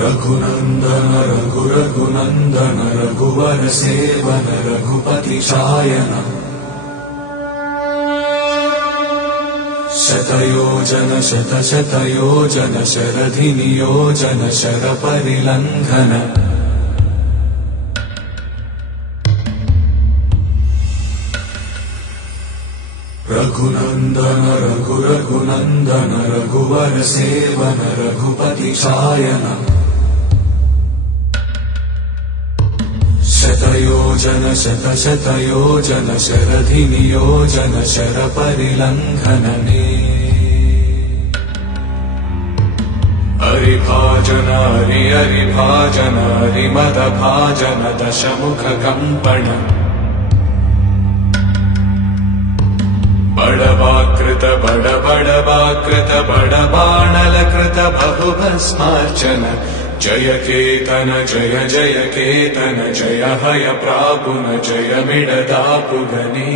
रघुनन्दन रघुनन्दन रघुवर सेवन रघुपति शायन शतयोजन शतशतयोजन शरधि नियोजन शरपरिलङ्घन रघुनन्दन रघुनन्दन रघुवर सेवन रघुपति शायन शतयोजन शतशतयोजन शरधि नियोजन शरपरिलङ्घनने हरिभाजन हरिभाजन हरिमदभाजन दशमुख कम्पण बड़वाकृत बड़वाकृत बड़बाणलकृत बहुभस्मार्चन जय केतन जय जय केतन जय हय प्रापुन जय मिडदापुगने।